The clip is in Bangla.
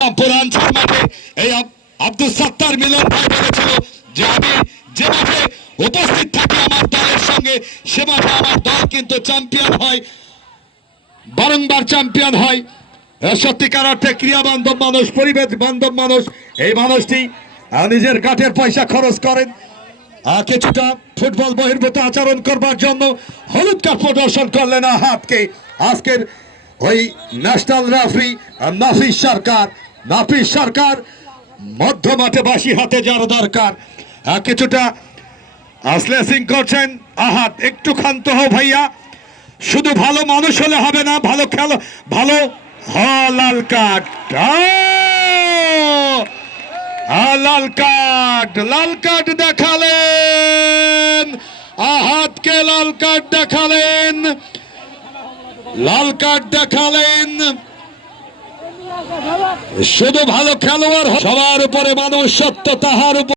পুরাঞ্চল মাঠে এই আব্দুল সত্তার মিলন ভাই বলেছিল যে আমি যে মাঠে উপস্থিত থাকি আমার দলের সঙ্গে সে মাঠে আমার দল কিন্তু চ্যাম্পিয়ন হয়, বারংবার চ্যাম্পিয়ন হয়। সত্যিকার অর্থে ক্রিয়া বান্ধব মানুষ, পরিবেশ বান্ধব মানুষ। এই মানুষটি নিজের কাঠের পয়সা খরচ করেন কিছুটা ফুটবল বহির্ভূত আচরণ করবার জন্য হলুদ কার্ড প্রদর্শন করলেন আহাতকে। আজকের ওই ন্যাশনাল রেফারি নাফিস সরকার মধ্য মাঠে বাসি হাতে যার দরকার কিছুটা আশ্লেষিং করছেন। আহাত একটু ক্ষান্ত হও ভাইয়া, শুধু ভালো মানুষ হলে হবে না, ভালো খেলো, ভালো লাল কার্ড, লাল কার্ড দেখালেন আহাতকে, লাল কার্ড দেখালেন, লাল কার্ড দেখালেন। শুধু ভালো খেলোয়াড়, সবার উপরে মানুষ সত্য, তাহার উপর